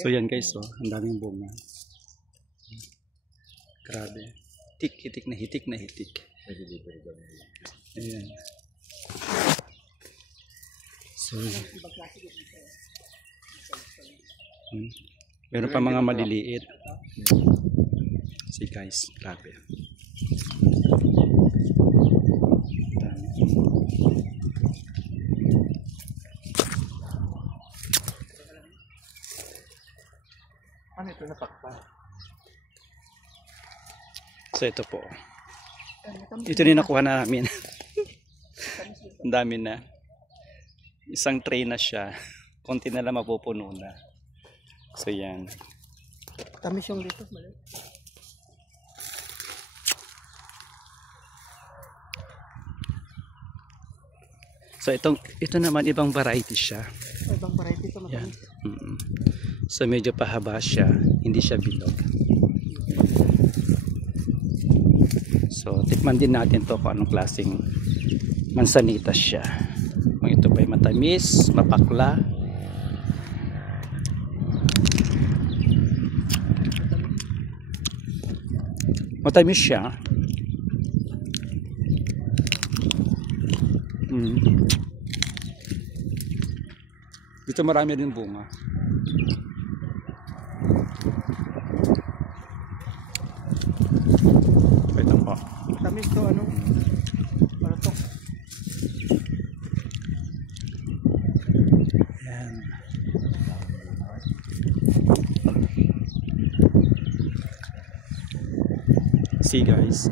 So yan guys, oh, ang daming bunga. Grabe. Hitik na hitik na hitik. Ayan. So, meron pa mga maliliit. See guys, grabe. Ano ito napakpa? So ito po. Ito din nakuha namin. Ang dami na. Isang tray na siya. Konti na lang mapupuno na. So yan. Tamis yung dito. Mali. So ito naman ibang variety siya. Ibang variety ito matamis. So medyo pahaba siya, hindi siya bilog. So tikman din natin to kung anong klaseng mansanitas siya. Kung ito ba'y matamis, mapakla. Matamis siya. Dito marami din bunga. Ito po. Tamis to ano? Para to. Yan. See guys.